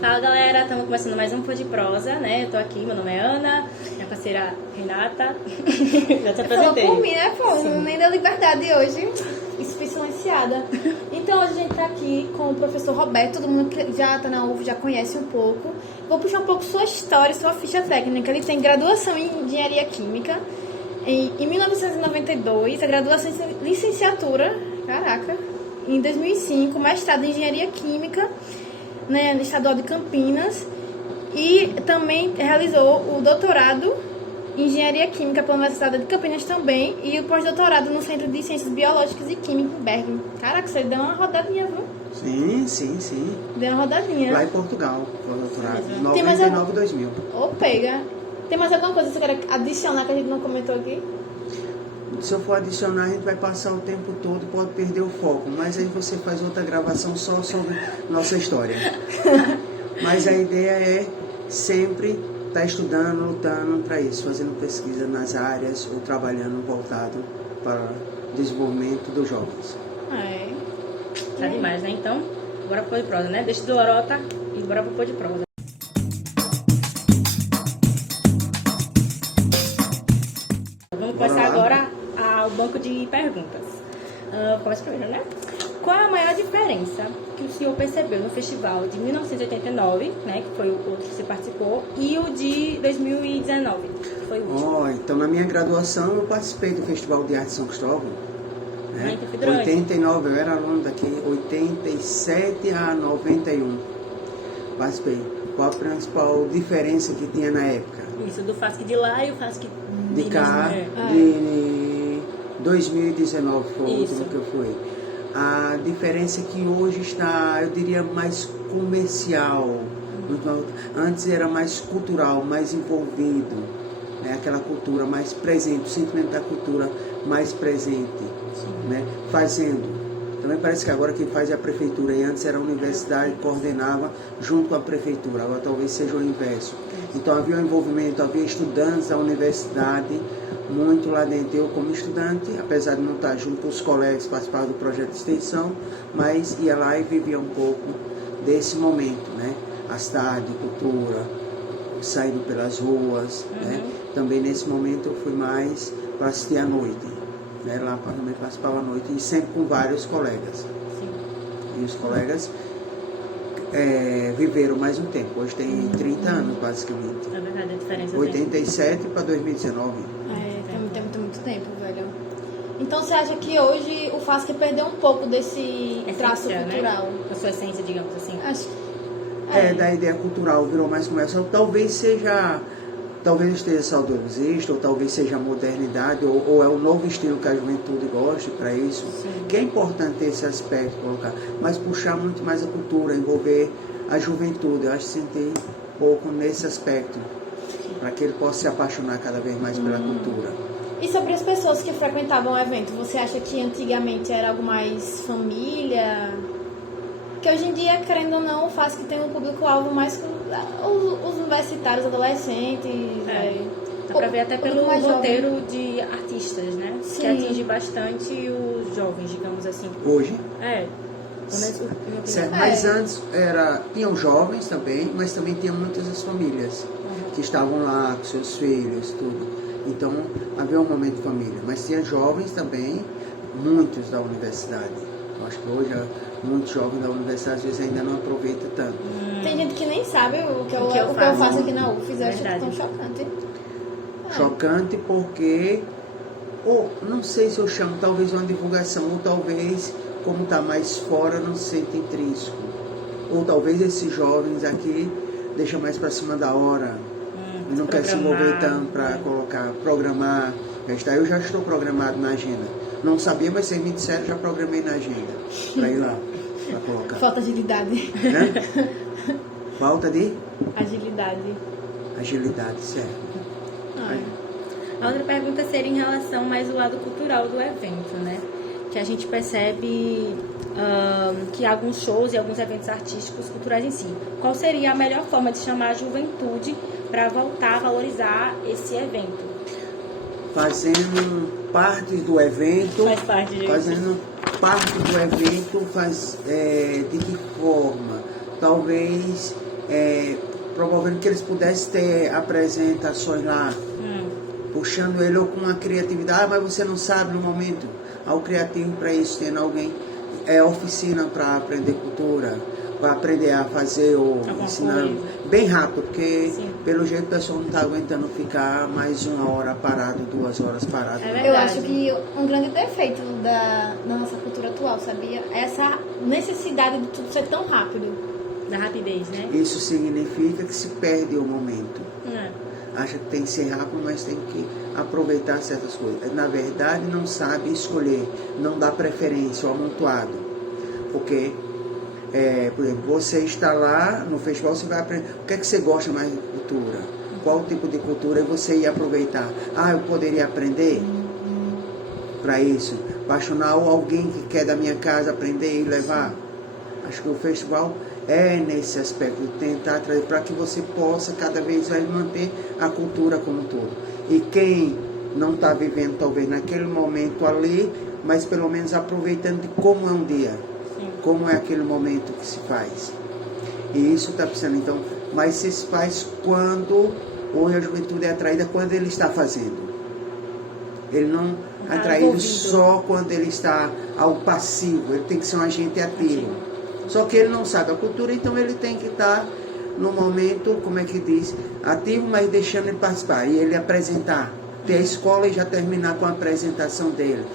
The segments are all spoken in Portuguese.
Fala galera, estamos começando mais um Pô de Prosa, né? Eu tô aqui, meu nome é Ana, minha parceira Renata. Já te apresentei. Falou por mim, né, pô? Nem deu liberdade hoje. Isso foi silenciada. Então hoje a gente tá aqui com o professor Roberto, todo mundo que já tá na UF já conhece um pouco. Vou puxar um pouco sua história, sua ficha técnica. Ele tem graduação em Engenharia Química em 1992, a graduação em licenciatura, caraca, em 2005, mestrado em Engenharia Química, né, no Estadual de Campinas, e também realizou o doutorado em Engenharia Química pela Universidade de Campinas também, e o pós-doutorado no Centro de Ciências Biológicas e Química em Bergen. Caraca, você deu uma rodadinha, viu? Sim. Deu uma rodadinha. Lá em Portugal, pós-doutorado, Tem mais 99 2000. Ô, pega. Tem mais alguma coisa que você quer adicionar que a gente não comentou aqui? Se eu for adicionar, a gente vai passar o tempo todo, pode perder o foco, mas aí você faz outra gravação só sobre nossa história. Mas a ideia é sempre estar estudando, lutando para isso, fazendo pesquisa nas áreas ou trabalhando voltado para o desenvolvimento dos jovens. É. Tá demais, né? Então, bora pro Pô de Prosa, né? Deixa de lorota e bora pro Pô de Prosa. Vamos começar agora ao banco de perguntas. Começa primeiro, né? Qual a maior diferença que o senhor percebeu no festival de 1989, né, que foi o outro que você participou, e o de 2019, que foi o último? Então na minha graduação eu participei do Festival de Arte São Cristóvão. Né? Que foi durante? 89, eu era aluno daqui, 87 a 91. Participei. Qual a principal diferença que tinha na época? Isso, do FASC de lá e o FASC De cá, de 2019 foi o último que eu fui. A diferença é que hoje está, eu diria, mais comercial. Antes era mais cultural, mais envolvido. Né? Aquela cultura mais presente, o sentimento da cultura mais presente. Né? Fazendo. Também parece que agora quem faz é a prefeitura, e antes era a universidade que coordenava junto com a prefeitura, agora talvez seja o inverso. Então havia um envolvimento, havia estudantes da universidade, muito lá dentro. Eu como estudante, apesar de não estar junto com os colegas, participava do projeto de extensão, mas ia lá e vivia um pouco desse momento, né? As tardes, cultura, saindo pelas ruas, né? Também nesse momento eu fui mais para assistir à noite. Né, lá também participava à noite e sempre com vários colegas. Sim. E os colegas viveram mais um tempo. Hoje tem 30 anos, basicamente. É verdade, a diferença 87 para 2019. Tem muito tempo, velho. Então você acha que hoje o FASC perdeu um pouco desse traço cultural? Né? A sua essência, digamos assim. Acho Da ideia cultural, virou mais comercial. Talvez esteja saudosista, ou talvez seja a modernidade, ou é o novo estilo que a juventude gosta para isso. Sim. Que é importante esse aspecto colocar, mas puxar muito mais a cultura, envolver a juventude. Eu acho que senti um pouco nesse aspecto, para que ele possa se apaixonar cada vez mais pela cultura. E sobre as pessoas que frequentavam o evento, você acha que antigamente era algo mais família? Que hoje em dia, querendo ou não, faz que tem um público-alvo mais os universitários, adolescentes. Dá pra ver até pelo roteiro jovem. De artistas, né? Sim. Que atinge bastante os jovens, digamos assim. Hoje? Certo, mas antes tinham jovens também, mas também tinha muitas as famílias que estavam lá com seus filhos, tudo. Então havia um momento de família, mas tinha jovens também, muitos da universidade. Eu acho que hoje muitos jovens da universidade às vezes ainda não aproveitam tanto. Tem gente que nem sabe o que eu faço aqui na UFES, eu acho tão chocante. Chocante porque, não sei se eu chamo, talvez uma divulgação, ou talvez, como está mais fora, não se sente intrínseco. Ou talvez esses jovens aqui deixam mais para cima da hora, e não quer se envolver tanto para programar. Eu já estou programado na agenda. Não sabia, mas vocês me disseram, já programei na agenda para ir lá, para colocar. Falta agilidade. Né? Falta de? Agilidade, certo. A outra pergunta seria em relação mais ao lado cultural do evento, né? Que a gente percebe que alguns shows e alguns eventos artísticos, culturais em si. Qual seria a melhor forma de chamar a juventude para voltar a valorizar esse evento? Fazendo parte do evento. Faz parte de... Fazendo parte do evento, de que forma? Talvez promovendo que eles pudessem ter apresentações lá, puxando ele ou com uma criatividade. Mas você não sabe no momento. Ao criativo para isso, tendo alguém, oficina para aprender cultura, para aprender a fazer ou ensinar bem rápido, porque pelo jeito o pessoal não está aguentando ficar mais 1 hora parado, 2 horas parado. Eu acho que um grande defeito da nossa cultura atual, sabia? Essa necessidade de tudo ser tão rápido. Da rapidez, né? Isso significa que se perde o momento. Acha que tem que ser rápido, mas tem que aproveitar certas coisas. Na verdade, não sabe escolher, não dá preferência ao amontoado. Porque, por exemplo, você está lá no festival, você vai aprender. O que é que você gosta mais de cultura? Qual tipo de cultura você ia aproveitar? Eu poderia aprender para isso. Apaixonar alguém que quer da minha casa aprender e levar. Acho que o festival nesse aspecto, de tentar trazer para que você possa cada vez mais manter a cultura como um todo. E quem não está vivendo talvez naquele momento ali, mas pelo menos aproveitando de como é um dia, como é aquele momento que se faz. E isso está precisando, então, mas se faz quando hoje a juventude é atraída quando ele está fazendo. Ele não é atraído só quando ele está ao passivo, ele tem que ser um agente ativo. Só que ele não sabe a cultura, então ele tem que estar no momento, como é que diz, ativo, mas deixando ele participar. E ele apresentar, ter a escola e já terminar com a apresentação dele.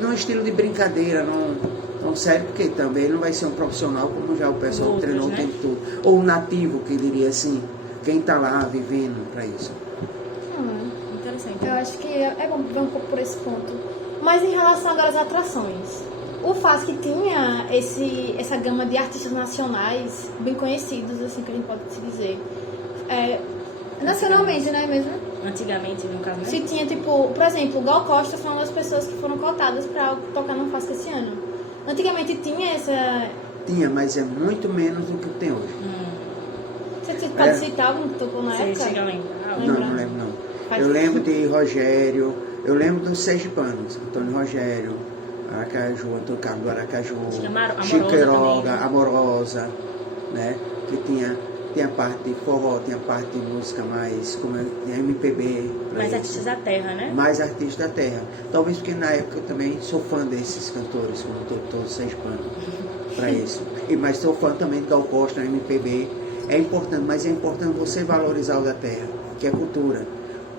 Num estilo de brincadeira, não sério, porque também ele não vai ser um profissional, como já o pessoal treinou o tempo todo. Ou um nativo, que diria assim, quem está lá vivendo para isso. Interessante. Eu acho que é bom ver um pouco por esse ponto. Mas em relação agora às atrações, o FASC tinha essa gama de artistas nacionais bem conhecidos, assim, que a gente pode se dizer. Nacionalmente, né, mesmo? Antigamente, no caso, né? Se tinha, tipo, por exemplo, o Gal Costa foi uma das pessoas que foram cotadas para tocar no FASC esse ano. Antigamente tinha essa... Tinha, mas é muito menos do que tem hoje. Você pode citar algum que tocou na época? Chega a lembrar. Não lembro não. Eu lembro de Rogério, eu lembro dos sergipanos, Antônio Rogério, Aracaju, Antônio Carlos do Aracaju, Chiqueiroga, Amorosa, né? Que tinha a parte de forró, tinha a parte de música mais, como MPB. Mais artistas da terra, né? Mais artistas da terra. Talvez porque na época eu também sou fã desses cantores, como todos sergipanos, para isso. Mas sou fã também de Gal Costa, MPB. É importante, mas é importante você valorizar o da terra, que é cultura.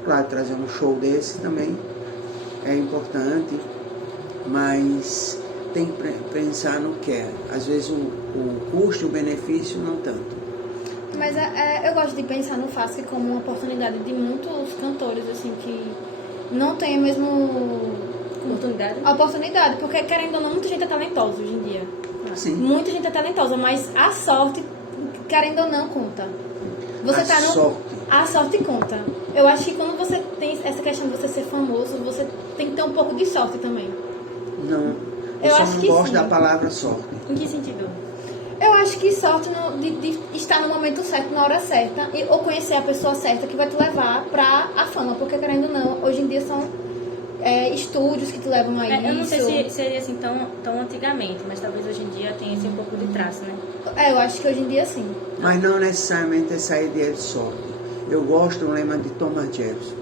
Claro, trazer um show desse também é importante, mas tem que pensar no que é. Às vezes o custo e o benefício não tanto. Mas eu gosto de pensar no FASC como uma oportunidade de muitos cantores, assim, que não tem a mesma oportunidade, porque querendo ou não, muita gente é talentosa hoje em dia. Sim. Muita gente é talentosa, mas a sorte, querendo ou não, conta. A sorte conta. Eu acho que quando você tem essa questão de você ser famoso, você tem que ter um pouco de sorte também. Não. Eu só não gosto da palavra sorte. Em que sentido? Eu acho que sorte de estar no momento certo, na hora certa, ou conhecer a pessoa certa que vai te levar pra a fama, porque querendo ou não, hoje em dia são estúdios que te levam a isso. Eu não sei se seria assim tão antigamente, mas talvez hoje em dia tenha assim, um pouco de traço, né? Eu acho que hoje em dia sim. Mas não necessariamente essa ideia de sorte. Eu gosto do lema de Thomas Jefferson.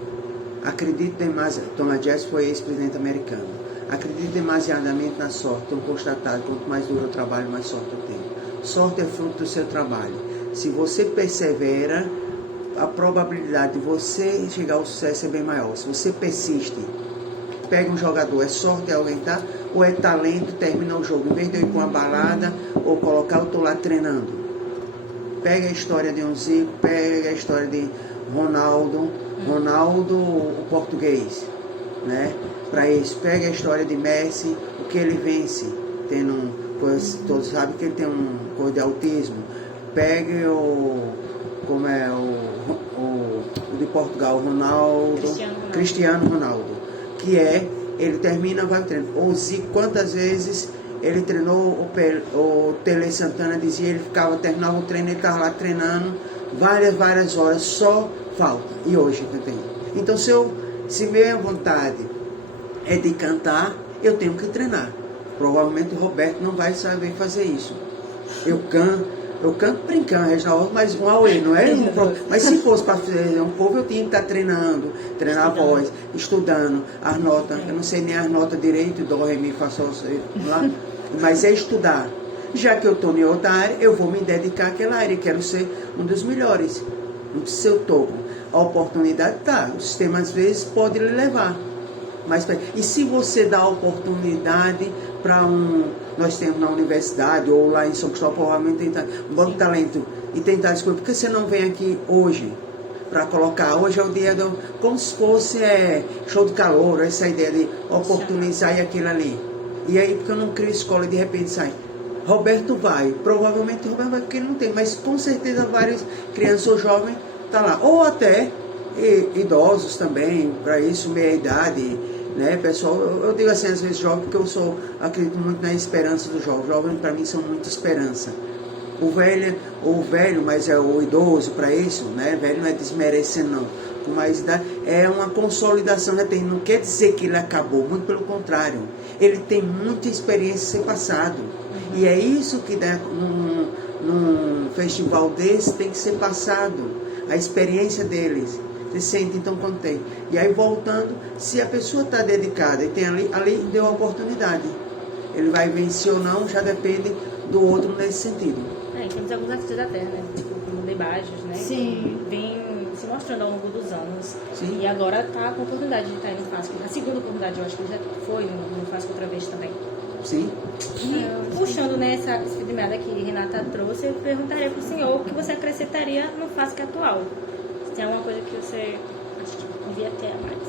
Acredito demasiado. Thomas Jefferson foi ex-presidente americano. Acredito demasiadamente na sorte. Tenho constatado, quanto mais duro eu trabalho, mais sorte eu tenho. Sorte é fruto do seu trabalho. Se você persevera, a probabilidade de você chegar ao sucesso é bem maior. Se você persiste, pega um jogador, é sorte aguentar ou é talento, termina o jogo. Em vez de eu ir para uma balada ou colocar, eu estou lá treinando. Pega a história de um Zico, pega a história de Ronaldo, o português, né? Para isso, pega a história de Messi, o que ele vence, pois todos sabem que ele tem um coisa de autismo. Pega o de Portugal, Cristiano Ronaldo, que ele termina, vai treinar. O Zico, quantas vezes ele treinou, o Tele Santana dizia, ele terminava o treino, ele estava lá treinando várias horas, só falta. E hoje que eu tenho. Então, se minha vontade é de cantar, eu tenho que treinar. Provavelmente o Roberto não vai saber fazer isso. Eu canto, Eu canto brincando, Reginaldo, mas um auê, não é? Mas se fosse para fazer um povo, eu tinha que estar treinando, treinar a voz, estudando as notas. Eu não sei nem as notas direito, dó, ré, mi, fá, sol, lá. Mas é estudar. Já que eu estou em outra área, eu vou me dedicar àquela área. Quero ser um dos melhores, um seu topo. A oportunidade tá, o sistema às vezes pode lhe levar. Mas, e se você dá a oportunidade para nós temos na universidade ou lá em São Cristóvão, provavelmente tentar um bom talento e tentar descobrir, por que você não vem aqui hoje para colocar? Hoje é o dia como se fosse show de calor, essa ideia de oportunizar e aquilo ali. E aí, porque eu não crio escola, de repente sai, Roberto vai, provavelmente Roberto vai porque ele não tem, mas com certeza várias crianças ou jovens tá lá, ou até idosos também, para isso, meia idade, né, pessoal, eu digo assim, às vezes jovem, porque eu acredito muito na esperança do jovem. Jovem para mim são muita esperança. O velho, mas é o idoso para isso, né, velho não é desmerecendo não, com mais idade, é uma consolidação, já tem, não quer dizer que ele acabou, muito pelo contrário, ele tem muita experiência a ser passado, e é isso que dá num festival desse tem que ser passado, a experiência deles. Se sente então quando tem. E aí voltando, se a pessoa está dedicada e tem ali deu a oportunidade. Ele vai vencer ou não, já depende do outro nesse sentido. E temos alguns artistas da terra, né? Tipo, como Debajos, né? Sim. Que vem se mostrando ao longo dos anos. Sim. E agora tá com a oportunidade de estar aí no FASC. A segunda oportunidade, eu acho que ele já foi no FASC outra vez também. Sim. E puxando nessa feedback que Renata trouxe, eu perguntaria para o senhor o que você acrescentaria no FASC atual. Se tem alguma coisa que você acha que devia ter a mais?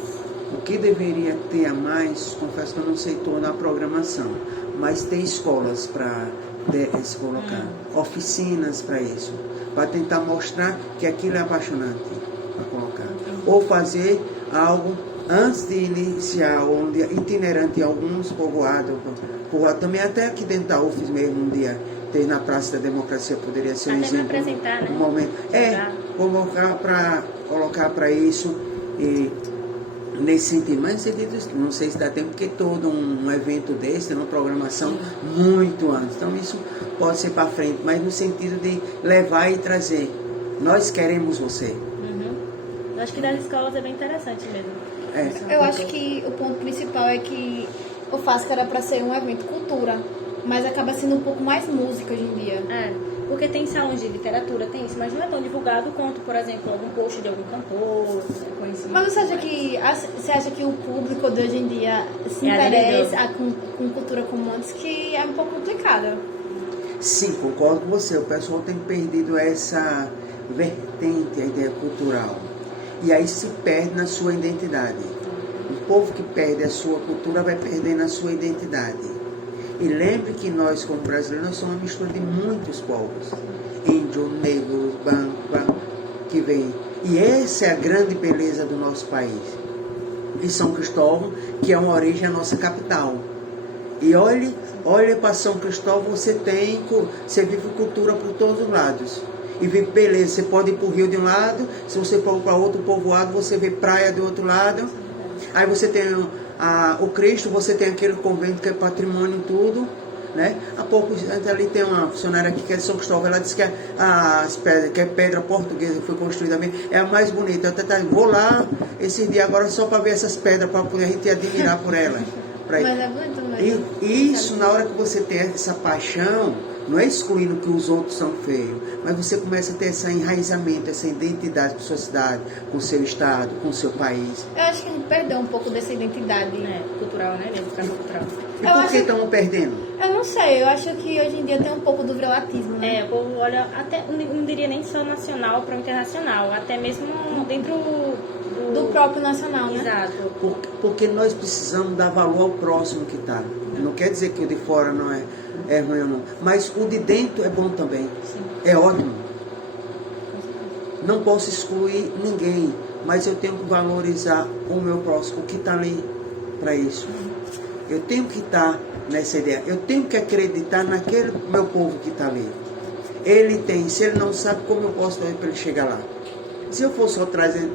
O que deveria ter a mais, confesso que eu não sei toda a programação, mas tem escolas para se colocar, oficinas para isso, para tentar mostrar que aquilo é apaixonante para colocar. Ou fazer algo antes de iniciar, itinerante em alguns povoados, também até aqui dentro da UFES mesmo um dia, ter na Praça da Democracia, poderia ser um até exemplo. Apresentar, né? Um momento. Colocar para isso e nesse sentido, mas nesse sentido, não sei se dá tempo, porque todo um evento desse tem uma programação muito antes, então isso pode ser para frente, mas no sentido de levar e trazer, nós queremos você. Eu acho que das escolas é bem interessante mesmo. Eu acho que o ponto principal é que o FASC era para ser um evento cultura, mas acaba sendo um pouco mais música hoje em dia. Porque tem salões de literatura, tem isso, mas não é tão divulgado quanto, por exemplo, algum post de algum cantor conhecido. Mas você acha que o público de hoje em dia se interessa com cultura como antes, que é um pouco complicada? Sim, concordo com você. O pessoal tem perdido essa vertente, a ideia cultural. E aí se perde na sua identidade. O povo que perde a sua cultura vai perdendo a sua identidade. E lembre que nós, como brasileiros, nós somos uma mistura de muitos povos. Índio, negro, branco, que vem. E essa é a grande beleza do nosso país. E São Cristóvão, que é uma origem, a nossa capital. E olhe para São Cristóvão, você vive cultura por todos os lados. E vive beleza. Você pode ir para o rio de um lado, se você for para outro povoado, você vê praia do outro lado. Aí você tem o Cristo, você tem aquele convento que é patrimônio e tudo, né? Há pouco, ali tem uma funcionária aqui que é de São Cristóvão, ela disse que que é pedra portuguesa, que foi construída mesmo, é a mais bonita. Eu até vou lá esse dia agora só para ver essas pedras, para poder a gente admirar por elas. Mas é bonito mesmo. E isso, na hora que você tem essa paixão, não é excluindo que os outros são feios, mas você começa a ter esse enraizamento, essa identidade com a sua cidade, com o seu estado, com o seu país. Eu acho que a gente perdeu um pouco dessa identidade cultural, né? Educação cultural. E por que estamos perdendo? Eu não sei, eu acho que hoje em dia tem um pouco do virilatismo, né? O povo olha, até, não diria nem só nacional para o internacional, até mesmo dentro do próprio nacional, né? Exato. Porque nós precisamos dar valor ao próximo que está. Não quer dizer que o de fora não é ruim ou não, mas o de dentro é bom também. Sim. É ótimo. Não posso excluir ninguém, mas eu tenho que valorizar o meu próximo, o que está ali para isso. Eu tenho que estar nessa ideia, eu tenho que acreditar naquele meu povo que está ali. Ele tem, se ele não sabe, como eu posso dar para ele chegar lá? Se eu for só trazendo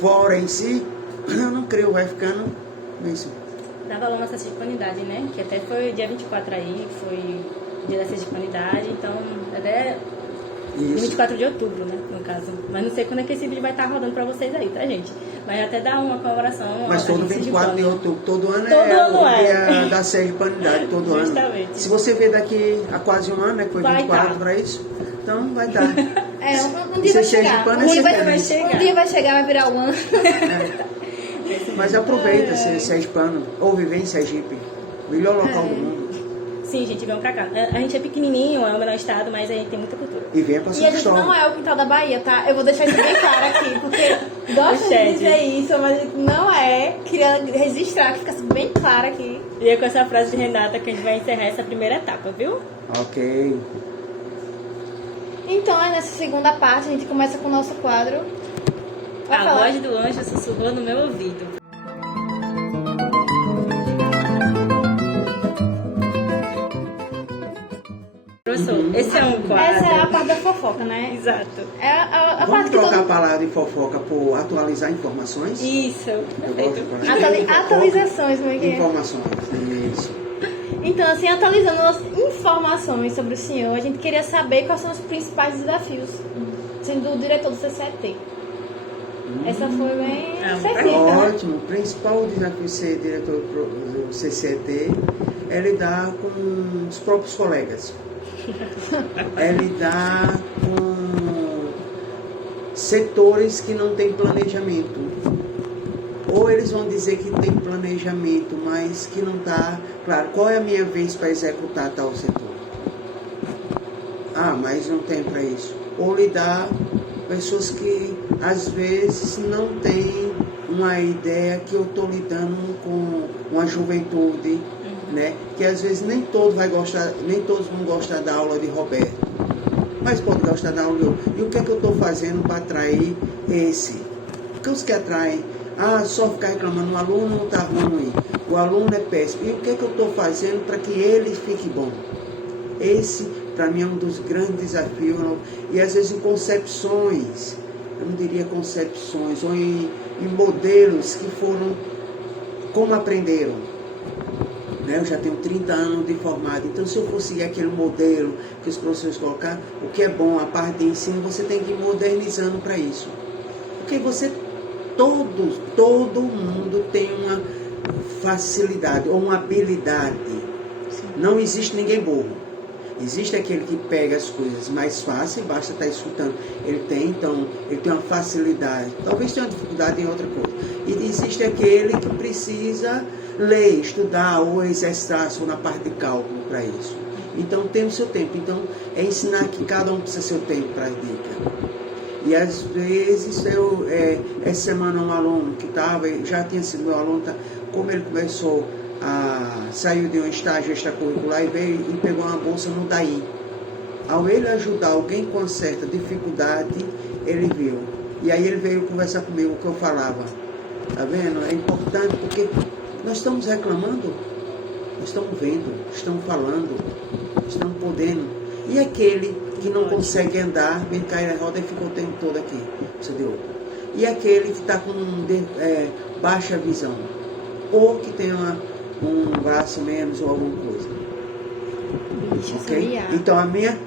fora em si, eu não creio, vai ficando nisso. Dá valor na Sergipanidade, né? Que até foi dia 24 aí, foi dia da Sergipanidade, então até Isso. 24 de outubro, né, no caso. Mas não sei quando é que esse vídeo vai estar rodando pra vocês aí, tá, gente? Mas até dá uma comemoração. Mas todo 24 de outubro, todo ano Todo ano o é. dia da Sergipanidade, todo ano. Justamente. Se você ver daqui a quase um ano, né, que foi Vai 24 tá. para isso, então vai estar. Um dia vai Ser chegar. sergipano é Um dia ser vai feliz. chegar. Um dia vai chegar, vai virar o ano. Mas aproveita ser sergipano ou viver em Sergipe, melhor local do mundo. Sim, gente, vem pra cá. A gente é pequenininho, é o menor estado, mas a gente tem muita cultura. E venha para E São a gente Cristóvão. não é o quintal da Bahia, tá? Eu vou deixar isso bem claro aqui, porque gosto Shed. de dizer isso, mas a gente não é. Queria registrar, que ficasse bem claro aqui. E é com essa frase de Renata que a gente vai encerrar essa primeira etapa, viu? Ok. Então, nessa segunda parte, a gente começa com o nosso quadro. Vai A falar. voz do anjo sussurrou no meu ouvido. Professor, esse é um quadro. Essa é a parte da fofoca, né? Exato. É a Vamos parte que trocar a todo... palavra de fofoca por atualizar informações? Isso, Eu gosto de perfeito. falar de fofoca, Atualizações, como é que é? Informações. Isso. Então, assim, atualizando as informações sobre o senhor, a gente queria saber quais são os principais desafios sendo o diretor do CCT. Essa foi bem certeira, né? Ótimo. O principal desafio de ser diretor do CCT é lidar com os próprios colegas. É lidar com setores que não têm planejamento. Ou eles vão dizer que tem planejamento, mas que não está claro. Qual é a minha vez para executar tal setor? Ah, mas não tem para isso. Ou lidar com pessoas que às vezes não têm uma ideia que eu estou lidando com uma juventude, né? Que às vezes nem todos vão gostar da aula de Roberto, mas pode gostar da aula de outro. E o que é que eu estou fazendo para atrair esse? Porque os que atraem, só ficar reclamando, o aluno não está ruim, o aluno é péssimo. E o que é que eu estou fazendo para que ele fique bom? Esse, para mim, é um dos grandes desafios. E às vezes em concepções, eu não diria concepções, ou em modelos que foram como aprenderam. Eu já tenho 30 anos de formado, então se eu for seguir aquele modelo que os professores colocaram, o que é bom, a parte de ensino, você tem que ir modernizando para isso. Porque todo mundo tem uma facilidade ou uma habilidade. Não existe ninguém burro. Existe aquele que pega as coisas mais fácil, basta estar escutando. Ele tem uma facilidade. Talvez tenha uma dificuldade em outra coisa. E existe aquele que precisa ler, estudar ou exercitar na parte de cálculo para isso. Então tem o seu tempo. Então é ensinar que cada um precisa seu tempo para a dica. E às vezes essa semana um aluno que já tinha sido meu aluno, como ele começou saiu de um estágio extracurricular e veio e pegou uma bolsa no DAI. Ao ele ajudar alguém com certa dificuldade, ele viu. E aí ele veio conversar comigo o que eu falava. Tá vendo? É importante porque nós estamos reclamando, nós estamos vendo, estamos falando, estamos podendo. E aquele que não consegue andar, vem cair na roda e ficou o tempo todo aqui, precisa de outro. E aquele que está com baixa visão, ou que tem um braço menos ou alguma coisa. Ok? Então a minha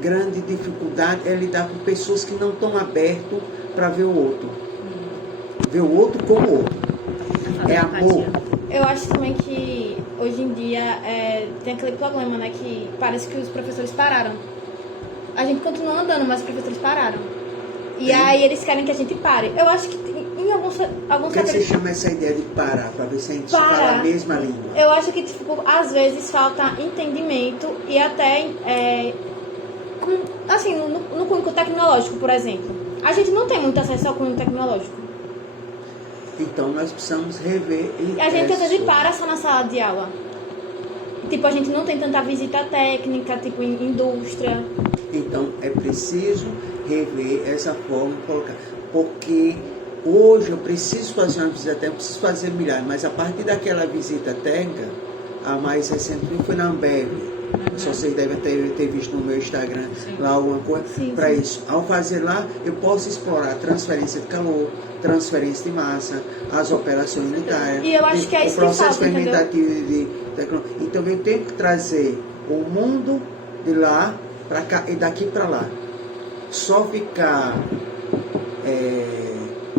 grande dificuldade é lidar com pessoas que não estão abertas para ver o outro. Ver o outro como o outro. É amor. Eu acho também que hoje em dia tem aquele problema, né? Que parece que os professores pararam. A gente continua andando, mas os professores pararam. E aí eles querem que a gente pare. Eu acho que em alguns Por que você chama essa ideia de parar? Para ver se a gente fala a mesma língua. Eu acho que, às vezes falta entendimento e até, assim, no cunho tecnológico, por exemplo. A gente não tem muito acesso ao cunho tecnológico. Então nós precisamos rever E a gente às vezes para só na sala de aula. Tipo, a gente não tem tanta visita técnica, tipo, em indústria. Então é preciso rever essa forma de colocar. Porque hoje eu preciso fazer uma visita técnica, eu preciso fazer milhares, mas a partir daquela visita técnica, a mais recente foi na Ambev. Só vocês devem ter visto no meu Instagram lá alguma coisa para isso. Ao fazer lá, eu posso explorar transferência de calor, transferência de massa, as operações unitárias, e eu acho que é isso o processo que falta, fermentativo de tecnologia. Então eu tenho que trazer o mundo de lá para cá e daqui para lá. Só ficar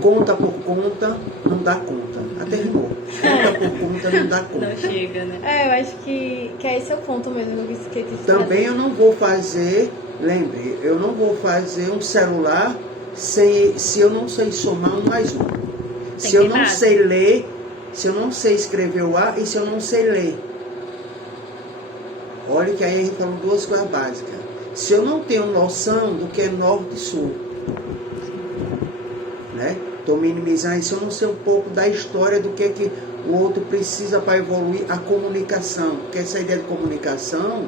conta por conta não dá conta. Até rimou. Conta por conta não dá conta. Não chega, né? Eu acho que esse é o ponto mesmo que skatista. Também eu não vou fazer, lembre, eu não vou fazer um celular se eu não sei somar 1 mais 1. Se eu não sei ler, se eu não sei escrever o A e se eu não sei ler. Olha que aí a gente falou 2 coisas básicas. Se eu não tenho noção do que é norte e sul, né? Estou minimizando, se eu não sei um pouco da história do que o outro precisa para evoluir a comunicação. Porque essa ideia de comunicação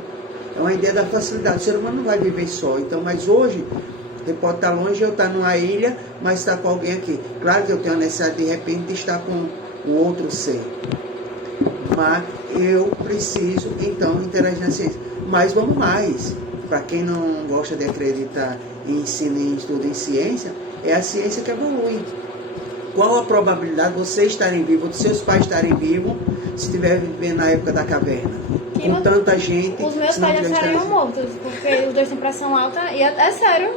é uma ideia da facilidade. O ser humano não vai viver só. Então, mas hoje, ele pode estar longe, eu estar numa ilha, mas estar com alguém aqui. Claro que eu tenho a necessidade, de repente, de estar com o outro ser. Mas eu preciso, então, interagir na ciência. Mas vamos mais. Para quem não gosta de acreditar em ensino e estudo em ciência, é a ciência que evolui. Qual a probabilidade de vocês estarem vivos, de seus pais estarem vivos, se estiver vivendo na época da caverna? Com tanta gente. Os meus pais já estariam mortos, porque os dois têm pressão alta e é sério.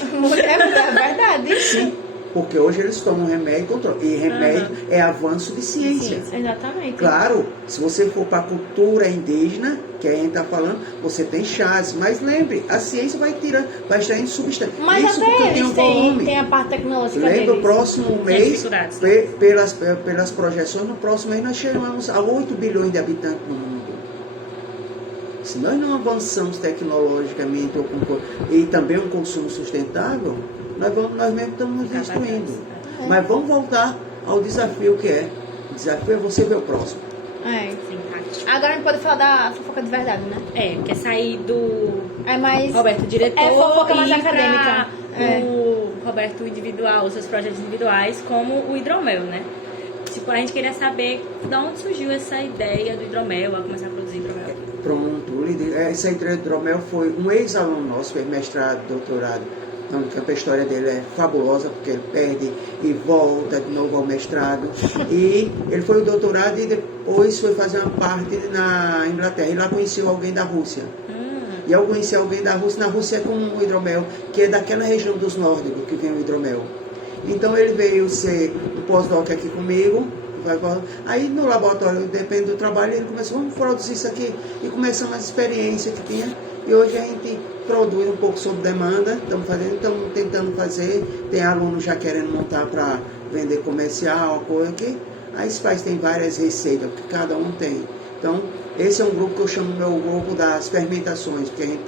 É verdade. Sim, porque hoje eles tomam remédio e controlam. E remédio é avanço de ciência. Sim, exatamente. Claro, se você for para a cultura indígena, que a gente está falando, você tem chás. Mas lembre, a ciência vai extraindo substância. Mas isso até eles volume. Tem a parte tecnológica Lembra, deles. o próximo mês, pelas projeções, no próximo mês nós chegamos a 8 bilhões de habitantes no mundo. Se nós não avançamos tecnologicamente e também um consumo sustentável, nós mesmos estamos nos destruindo. Mas vamos voltar ao desafio que é. O desafio é você ver o próximo. Simpático. Agora a gente pode falar da fofoca de verdade, né? Quer sair do mais Roberto diretor é fofoca mais e acadêmica. O Roberto individual, os seus projetos individuais, como o hidromel, né? Tipo, a gente queria saber de onde surgiu essa ideia do hidromel, a começar a produzir hidromel. Pronto, essa ideia do hidromel foi um ex-aluno nosso, fez mestrado, doutorado. Então, a história dele é fabulosa, porque ele perde e volta de novo ao mestrado. E ele foi o doutorado e depois foi fazer uma parte na Inglaterra. E lá conheceu alguém da Rússia. E ao conhecer alguém da Rússia, na Rússia é como o hidromel, que é daquela região dos nórdicos que vem o hidromel. Então ele veio ser um pós-doc aqui comigo. Aí no laboratório, depende do trabalho, ele começou, vamos produzir isso aqui. E começamos as experiências que tinha. E hoje a gente produz um pouco sob demanda, estamos tentando fazer. Tem alunos já querendo montar para vender comercial, coisa que a SPAES tem várias receitas, que cada um tem. Então, esse é um grupo que eu chamo meu grupo das fermentações, porque a gente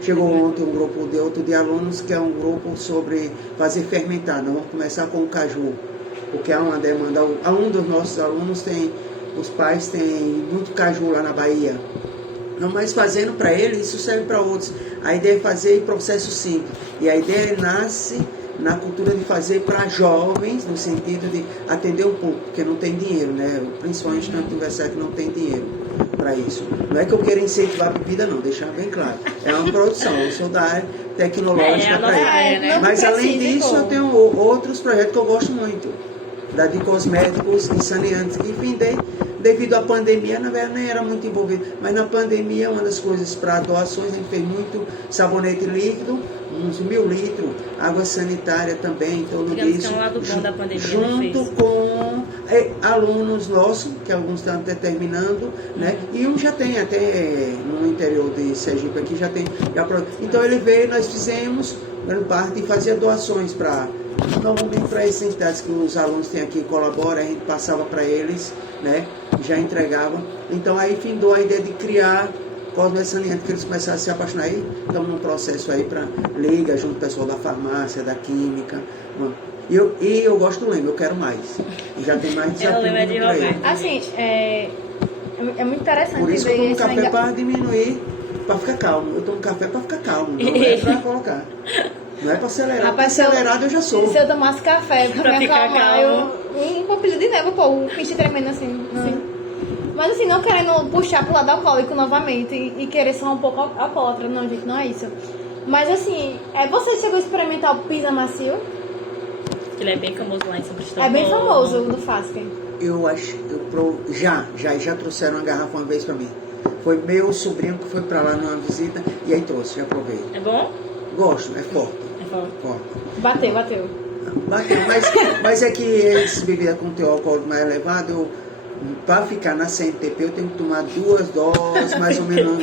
chegou ontem um grupo de alunos que é um grupo sobre fazer fermentar. Nós vamos começar com o caju, porque há uma demanda. Um dos nossos alunos os pais têm muito caju lá na Bahia. Não, mas fazendo para ele, isso serve para outros. A ideia é fazer em processo simples. E a ideia nasce na cultura de fazer para jovens, no sentido de atender um pouco, porque não tem dinheiro, né? Principalmente na universidade que não tem dinheiro para isso. Não é que eu queira incentivar a bebida, não, deixar bem claro. É uma produção, eu sou da área tecnológica para isso. Né? Mas além disso, eu tenho outros projetos que eu gosto muito. De cosméticos e saneantes, que enfim, devido à pandemia, na verdade nem era muito envolvido, mas na pandemia uma das coisas para doações, a gente fez muito sabonete líquido, uns 1.000 litros, água sanitária também, em torno disso, que é um lado bom da pandemia, junto com alunos nossos, que alguns estão até terminando, né? E um já tem até no interior de Sergipe aqui, então ele veio, nós fizemos grande parte e fazia doações normalmente para essas entidades que os alunos têm aqui, colaboram, a gente passava para eles, né? Já entregava. Então aí findou a ideia de criar cosméticos saneantes, que eles começaram a se apaixonar. Aí estamos num processo aí para liga, junto com o pessoal da farmácia, da química. E eu gosto do lema, eu quero mais. E já tem mais desafio para ele. Assim, é muito interessante. Por isso que eu tomo café para diminuir, para ficar calmo. Eu tomo café para ficar calmo, não é para colocar. Não é para acelerar, para acelerado eu já sou. Se eu tomasse café pra me acalmar, eu vou pedir de novo, pô, o pinche tremendo assim. Mas assim, não querendo puxar pro lado alcoólico novamente e querer ser um pouco alcoólatra, não, gente, não é isso. Mas assim, você chegou a experimentar o pizza macio? Ele é bem famoso lá em São Cristóvão. É bem famoso no Fasken. Eu acho, já trouxeram uma garrafa uma vez para mim. Foi meu sobrinho que foi para lá numa visita e aí trouxe, já provei. É bom? Gosto, é forte. É bom. Forte. Bateu. Bateu, mas é que esse bebida com teu alcoólico mais elevado, para ficar na CNTP eu tenho que tomar 2 doses, mais ou menos.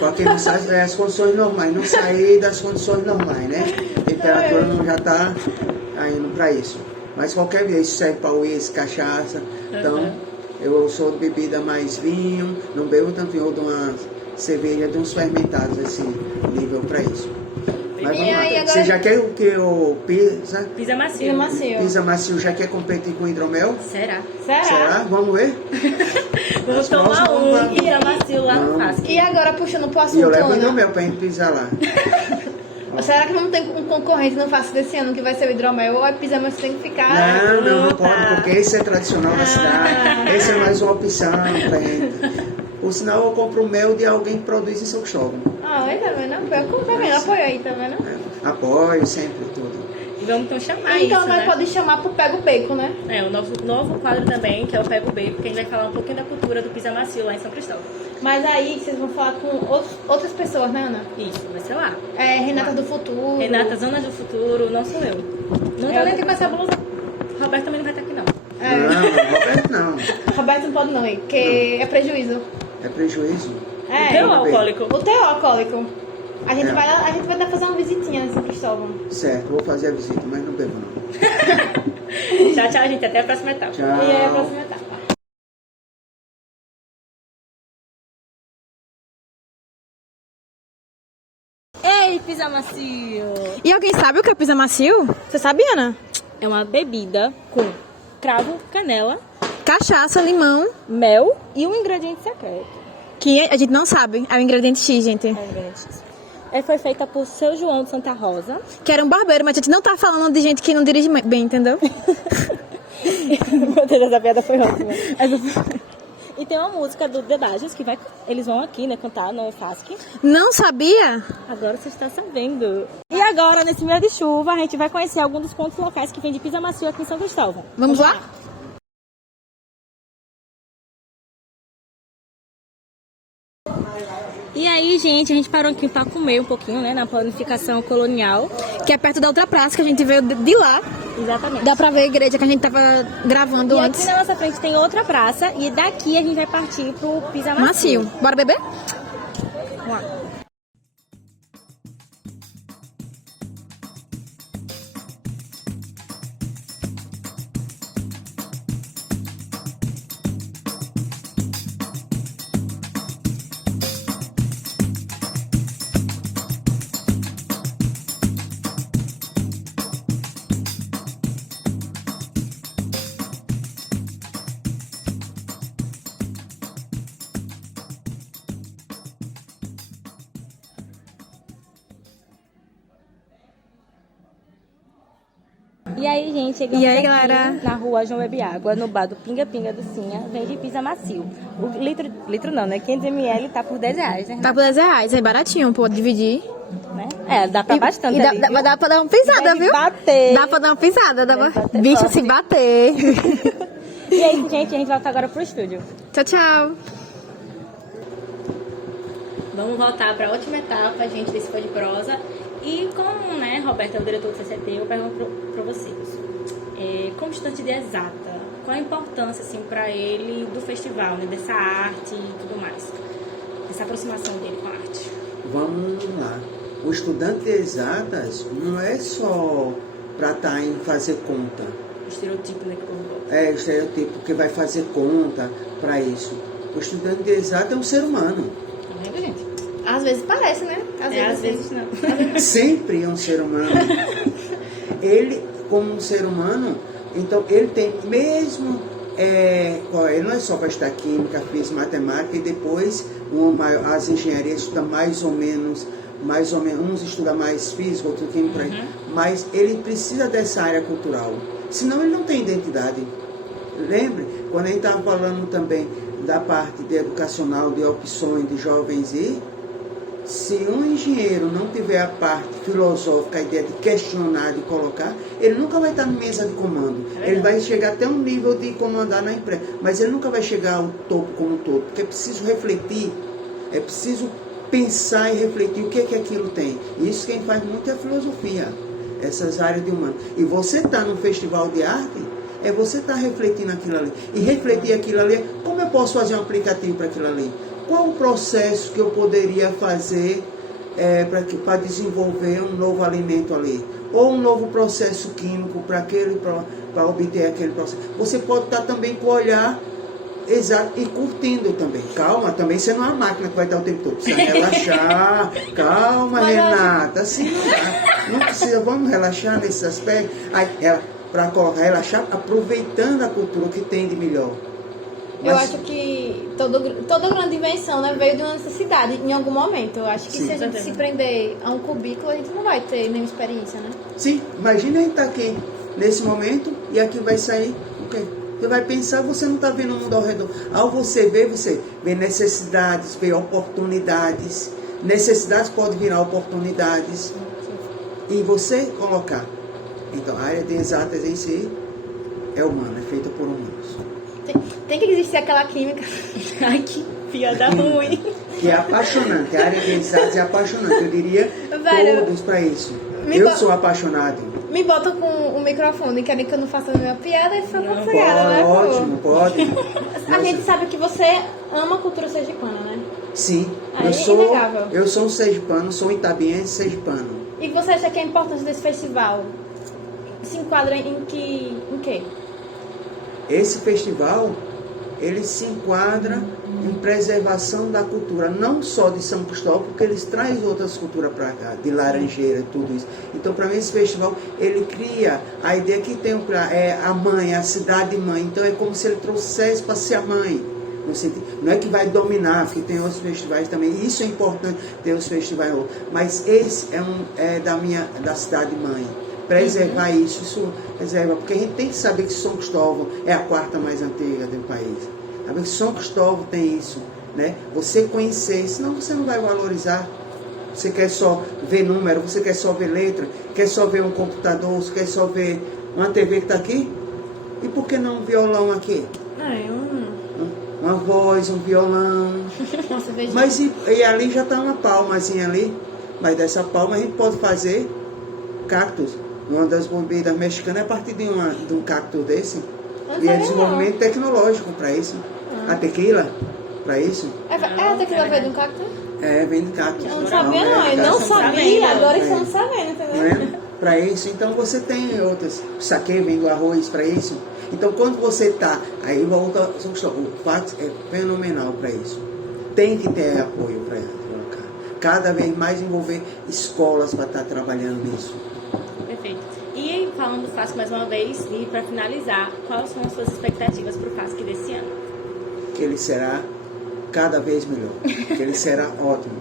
Porque não sai as condições normais, não sair das condições normais, né? A temperatura não já está indo para isso. Mas qualquer vez isso serve para uísque, cachaça. Então, eu sou de bebida mais vinho, não bebo tanto vinho, eu dou uma cerveja de uns fermentados, assim, nível para isso. Mas vamos lá. agora... Você já quer o que? O pizza? Pisa macio. Pisa macio. Pizza macio já quer competir com hidromel? Será? Será? Vamos ver? Vamos tomar um pisa macio lá no Vamos. Fasque. E agora, puxando pro E assunto, eu levo Ana, hidromel pra gente pisar lá. será que não tem um concorrente no Fácil desse ano que vai ser o hidromel? Ou a pizza, mas tem que ficar... Não pode, porque esse é tradicional da cidade. Esse é mais uma opção pra gente. Por sinal, eu compro o mel de alguém que produz em São Cristóvão. Ah, tá vendo? Tá vendo? Apoio aí, tá vendo? Apoio sempre, tudo. E vamos então chamar Então, isso, nós né? pode chamar pro Pega o Bacon, né? É, o nosso novo quadro também, que é o Pego B, porque a gente vai falar um pouquinho da cultura do pisa macio lá em São Cristóvão. Mas aí vocês vão falar com outras pessoas, né, Ana? Isso, vai ser lá. Renata do Futuro. Renata, Zonas do Futuro, não sou eu. Não tô nem aqui com essa blusa. Roberto também não vai estar aqui, não. Não, Roberto não. Roberto não pode não, hein? Porque é prejuízo. É prejuízo. O teu alcoólico. O teu alcoólico. A gente É. vai fazer uma visitinha em São Cristóvão. Certo, vou fazer a visita, mas não bebo não. Tchau, tchau, gente. Até a próxima etapa. Tchau. E aí a próxima etapa. Ei, pisa macio! E alguém sabe o que é pizza macio? Você sabe, Ana? É uma bebida com cravo, canela, Cachaça, limão, mel e um ingrediente secreto. que a gente não sabe. É o ingrediente X, gente. É o ingrediente X. Foi feita por Seu João de Santa Rosa. Que era um barbeiro, mas a gente não tá falando de gente que não dirige bem, entendeu? Meu Deus, essa piada foi ótima. E tem uma música do The Dodgers que eles vão aqui, né, cantar no Fasque. Não sabia? Agora você está sabendo. E agora, nesse mês de chuva, a gente vai conhecer alguns dos pontos locais que vende pizza macio aqui em São Cristóvão. Vamos lá? E aí, gente, a gente parou aqui para comer um pouquinho, né, na planificação colonial. Que é perto da outra praça, que a gente veio de lá. Exatamente. Dá pra ver a igreja que a gente tava gravando E antes. aqui na nossa frente tem outra praça e daqui a gente vai partir pro pizza macio. Macio. Bora beber? Vamos lá. E aí, gente, chegamos E aí, aqui galera? na rua João Bebe Água, no bar do Pinga Pinga do Cinha, vende pizza macio. O litro não, né? 500ml tá por R$10, né? Tá por R$10, é baratinho, pode dividir. Né? É, dá pra bastante E ali, viu? dá pra dar uma pisada, Deve viu? bater. Dá pra dar uma pisada. Deve bater Bicho, forte. se bater. E aí, gente, a gente volta agora pro estúdio. Tchau, tchau. Vamos voltar para a última etapa, gente, desse Foi de Prosa. E como, né, Roberto é o diretor do CCT, eu pergunto para vocês. Como estudante de exata, qual a importância, assim, para ele do festival, né, dessa arte e tudo mais? Essa aproximação dele com a arte. Vamos lá. O estudante de exatas não é só para estar em fazer conta. O estereotipo, né, que o povo bota. É, o estereotipo que vai fazer conta para isso. O estudante de exatas é um ser humano. Tá vendo, gente? Às vezes parece, né? Às vezes não. Sempre é um ser humano. Ele, como um ser humano, então ele tem mesmo. Ele não é só para estudar química, física, matemática e depois as engenharias estudam mais ou menos, uns estudam mais física, outros química, mas ele precisa dessa área cultural, senão ele não tem identidade. Lembre, quando a gente estava falando também da parte de educacional, de opções de jovens Se um engenheiro não tiver a parte filosófica, a ideia de questionar, de colocar, ele nunca vai estar na mesa de comando. Ele vai chegar até um nível de comandar na empresa, mas ele nunca vai chegar ao topo como um todo, porque é preciso refletir, é preciso pensar e refletir o que é que aquilo tem. E isso quem faz muito é a filosofia, essas áreas de humano. E você está num festival de arte, é você estar refletindo aquilo ali. E refletir aquilo ali, como eu posso fazer um aplicativo para aquilo ali? Qual o processo que eu poderia fazer para desenvolver um novo alimento ali? Ou um novo processo químico para obter aquele processo? Você pode estar também com o olhar exato e curtindo também. Calma, também você não é uma máquina que vai estar o tempo todo. Precisa relaxar. Calma, Renata. Assim não precisa. Vamos relaxar nesses aspectos. Para relaxar, aproveitando a cultura que tem de melhor. Eu acho que toda grande invenção, né, veio de uma necessidade em algum momento. Eu acho que se a gente se prender a um cubículo, a gente não vai ter nenhuma experiência, né? Sim, imagina a gente estar aqui nesse momento e aqui vai sair o quê? Você vai pensar, você não está vendo o mundo ao redor. Ao você vê necessidades, vê oportunidades. Necessidades podem virar oportunidades. E você colocar. Então, a área de exatas em si é humana, é feita por humanos. Tem que existir aquela química. Ai, que piada ruim. Que é apaixonante. A área de exatas é apaixonante. Eu diria todos para isso. Sou apaixonado. Me botam com o microfone, querem que eu não faça a minha piada, e foi uma piada, né? Ótimo, pode. A gente sabe que você ama a cultura sergipana, né? Sim. Inegável. Eu sou um sergipano, sou um itabiense sergipano. E você acha que a importância desse festival se enquadra em quê? Esse festival, ele se enquadra em preservação da cultura, não só de São Cristóvão, porque eles trazem outras culturas para cá, de Laranjeira, tudo isso. Então, para mim, esse festival, ele cria a ideia que tem a mãe, a cidade mãe. Então, é como se ele trouxesse para ser a mãe. Não é que vai dominar, porque tem outros festivais também. Isso é importante, ter os festivais. Mas esse é da cidade mãe. Preservar isso preserva, porque a gente tem que saber que São Cristóvão é a quarta mais antiga do país. Saber que São Cristóvão tem isso, né? Você conhecer, senão você não vai valorizar. Você quer só ver número, você quer só ver letra, quer só ver um computador, você quer só ver uma TV que está aqui? E por que não um violão aqui? Uma voz, um violão. Nossa, veja. Mas e ali já está uma palmazinha ali, mas dessa palma a gente pode fazer cactos. Uma das bebidas mexicanas é a partir de um cacto desse. E é desenvolvimento tecnológico para isso. A tequila, para isso. A tequila veio de um cacto? Vem de cacto. Eu não sabia, não. Eu não sabia, agora estamos sabendo, entendeu? Para isso, então você tem outras. O saquê vem do arroz para isso. Então, quando você está, aí volta, o fato é fenomenal para isso. Tem que ter apoio para colocar. Cada vez mais envolver escolas para estar trabalhando nisso. Perfeito. E falando do FASC mais uma vez, e para finalizar, quais são as suas expectativas para o FASC desse ano? Que ele será cada vez melhor. Que ele será ótimo.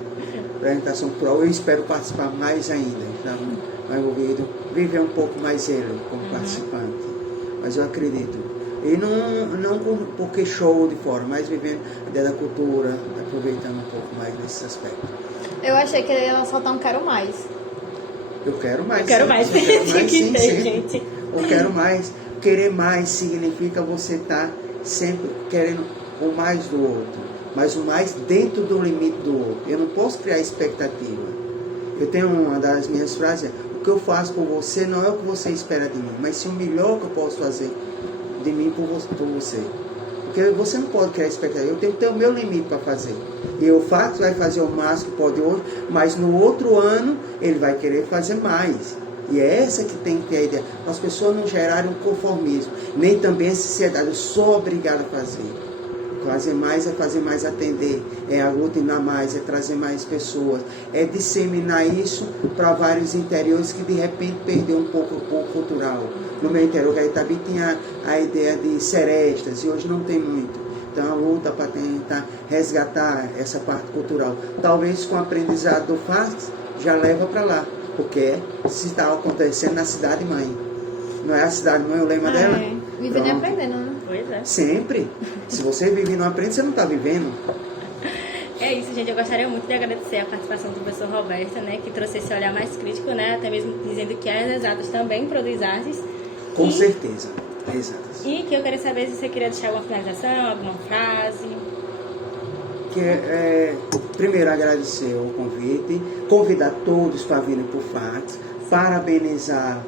Apresentação cultural, eu espero participar mais ainda. Estar mais envolvido, viver um pouco mais ele como participante. Mas eu acredito. E não porque show de fora, mas vivendo a ideia da cultura, aproveitando um pouco mais nesse aspecto. Eu achei que ele ia soltar um quero mais. Eu quero mais. Eu quero mais. Gente. Eu quero mais. Querer mais significa você estar sempre querendo o mais do outro. Mas o mais dentro do limite do outro. Eu não posso criar expectativa. Eu tenho uma das minhas frases, o que eu faço por você não é o que você espera de mim, mas sim o melhor que eu posso fazer de mim por você. Porque você não pode criar expectativa. Eu tenho que ter o meu limite para fazer. E o fato vai fazer o máximo que pode hoje, mas no outro ano ele vai querer fazer mais. E é essa que tem que ter a ideia. As pessoas não gerarem um conformismo, nem também a sociedade. Eu sou obrigado a fazer. Fazer mais é fazer mais, atender, é aglutinar mais, é trazer mais pessoas, é disseminar isso para vários interiores que de repente perdeu um pouco cultural. No meu interior, Gaitabi tinha a ideia de serestas e hoje não tem muito. Então a luta para tentar resgatar essa parte cultural. Talvez com o aprendizado do FASC já leva para lá, porque se está acontecendo na cidade mãe. Não é a cidade mãe o lema dela? Vivendo e aprendendo, né? Pois é. Sempre. Se você vive e não aprende, você não está vivendo. É isso, Gente, eu gostaria muito de agradecer a participação do professor Roberto, né, que trouxe esse olhar mais crítico, né, até mesmo dizendo que as exatas também produz artes. Com certeza, exatas. E que eu queria saber se você queria deixar alguma finalização, alguma frase. Primeiro, agradecer o convite, convidar todos para virem para o FACS, parabenizar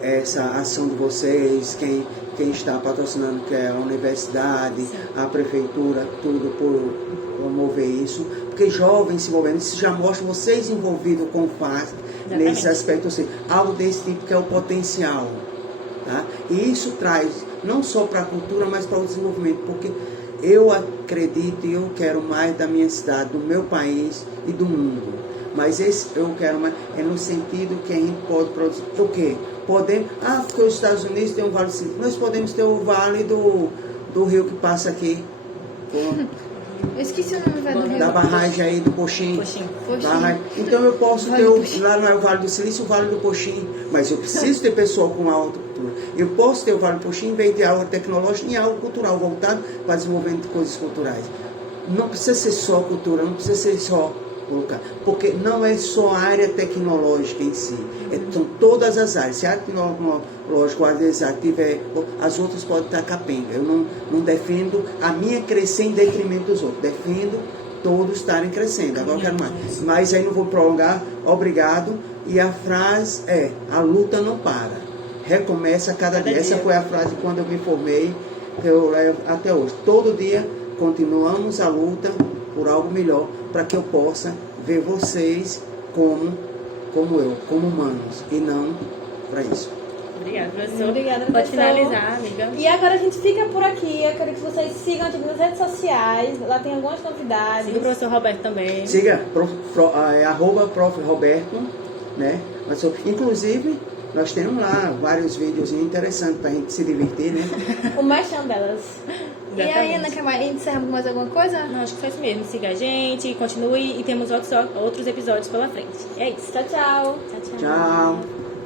essa ação de vocês, quem está patrocinando, que é a universidade, sim, a prefeitura, tudo por promover isso, porque jovens se envolvendo, isso já mostra vocês envolvidos com o FACS nesse aspecto, assim, algo desse tipo que é o potencial. Tá? E isso traz não só para a cultura, mas para o desenvolvimento, porque eu acredito e eu quero mais da minha cidade, do meu país e do mundo. Mas esse eu quero mais é no sentido que a gente pode produzir. O quê? Podemos, porque os Estados Unidos tem um vale do Silício. Nós podemos ter o vale do rio que passa aqui. Eu esqueci o nome do rio. Da barragem aí do Poxim. Poxim. Então eu posso ter lá não é o Vale do Silício, o Vale do Poxim. Mas eu preciso ter pessoal com alta cultura. Eu posso ter o Vale do Poxim em vez de algo tecnológico e algo cultural, voltado para desenvolvimento de coisas culturais. Não precisa ser só cultura, não precisa ser só colocar, porque não é só a área tecnológica em si, são todas as áreas. Se a área tecnológica, às vezes, tiver, as outras podem estar capenga. Eu não defendo a minha crescer em detrimento dos outros, defendo todos estarem crescendo. Agora eu quero mais. Mas aí não vou prolongar, obrigado. E a frase é: a luta não para, recomeça cada dia. Essa foi a frase quando eu me formei, que eu levo até hoje. Todo dia continuamos a luta por algo melhor, para que eu possa ver vocês como eu, como humanos, e não para isso. Obrigada, professor. Obrigada, Pode professor. finalizar, amiga. E agora a gente fica por aqui. Eu quero que vocês sigam a gente nas redes sociais. Lá tem algumas novidades. Siga o professor Roberto também. Siga, @Prof. Roberto, né? Inclusive, nós temos lá vários vídeos interessantes para a gente se divertir, né? O merchan delas. E aí, Exatamente. Ana, quer mais? Encerramos mais alguma coisa? Não, acho que foi isso mesmo. Siga a gente, continue e temos outros episódios pela frente. É isso. Tchau, tchau. Tchau, tchau. Tchau.